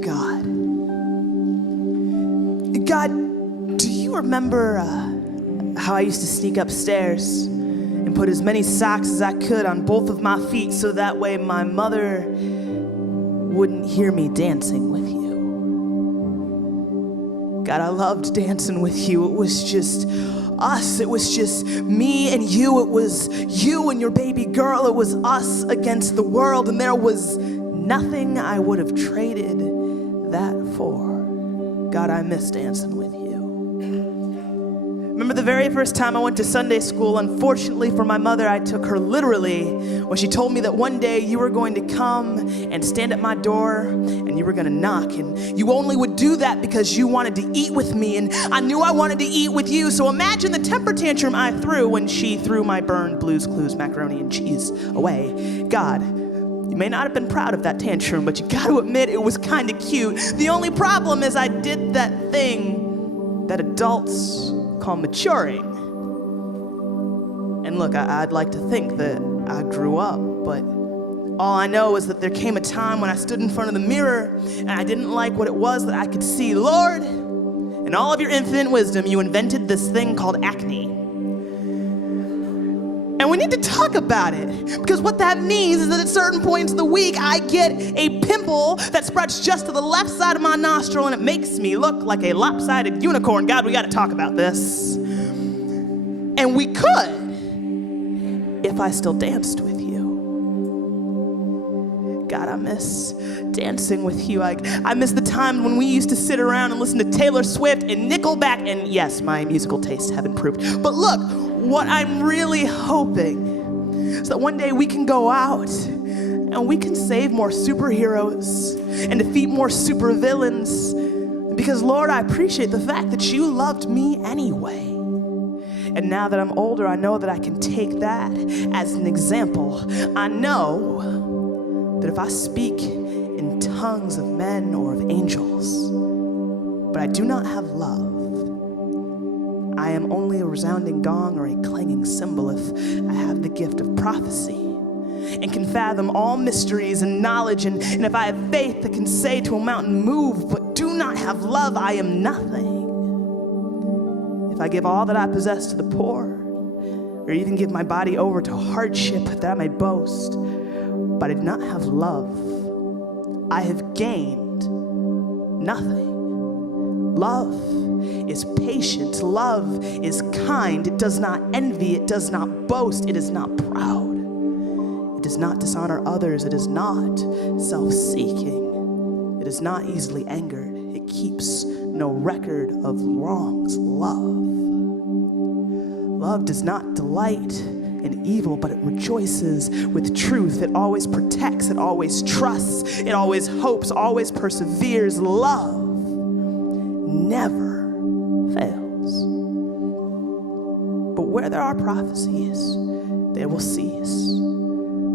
dear God, do you remember how I used to sneak upstairs and put as many socks as I could on both of my feet so that way my mother wouldn't hear me dancing with you? God, I loved dancing with you. It was just us. It was just me and you. It was you and your baby girl. It was us against the world, and there was nothing I would have traded that for. God, I miss dancing with you. Remember the very first time I went to Sunday school? Unfortunately for my mother, I took her literally when she told me that one day you were going to come and stand at my door and you were going to knock, and you only would do that because you wanted to eat with me, and I knew I wanted to eat with you. So imagine the temper tantrum I threw when she threw my burned Blue's Clues macaroni and cheese away. God, you may not have been proud of that tantrum, but you got to admit it was kind of cute. The only problem is I did that thing that adults call maturing. And look, I'd like to think that I grew up, but all I know is that there came a time when I stood in front of the mirror and I didn't like what it was that I could see. Lord, in all of your infinite wisdom, you invented this thing called acne. And we need to talk about it, because what that means is that at certain points of the week, I get a pimple that spreads just to the left side of my nostril, and it makes me look like a lopsided unicorn. God, we got to talk about this. And we could, if I still danced with you. God, I miss dancing with you. I miss the time when we used to sit around and listen to Taylor Swift and Nickelback, and yes, my musical tastes have improved. But look, what I'm really hoping is that one day we can go out and we can save more superheroes and defeat more supervillains. Because, Lord, I appreciate the fact that you loved me anyway. And now that I'm older, I know that I can take that as an example. I know that if I speak in tongues of men or of angels, but I do not have love, I am only a resounding gong or a clanging cymbal. If I have the gift of prophecy and can fathom all mysteries and knowledge, and if I have faith that can say to a mountain, move, but do not have love, I am nothing. If I give all that I possess to the poor, or even give my body over to hardship that I may boast, but I do not have love, I have gained nothing. Love is patient. Love is kind. It does not envy. It does not boast. It is not proud. It does not dishonor others. It is not self-seeking. It is not easily angered. It keeps no record of wrongs. Love does not delight in evil, but it rejoices with truth. It always protects. It always trusts. It always hopes, always perseveres. Love never fails. But where there are prophecies, they will cease.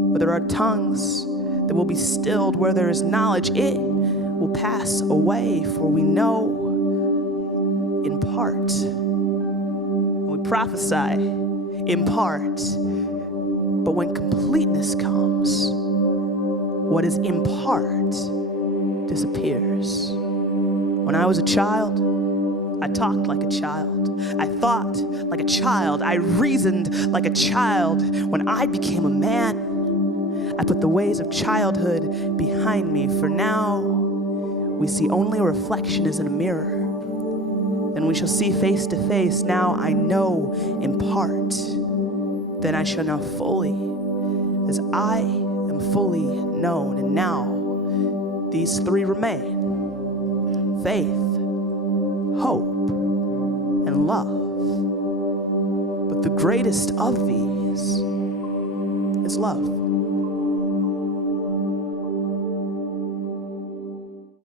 Where there are tongues, they will be stilled. Where there is knowledge, it will pass away. For we know in part, we prophesy in part, but when completeness comes, what is in part disappears. When I was a child, I talked like a child. I thought like a child. I reasoned like a child. When I became a man, I put the ways of childhood behind me. For now, we see only a reflection as in a mirror. Then we shall see face to face. Now I know in part. Then I shall know fully, as I am fully known. And now these three remain: faith, hope, and love. But the greatest of these is love.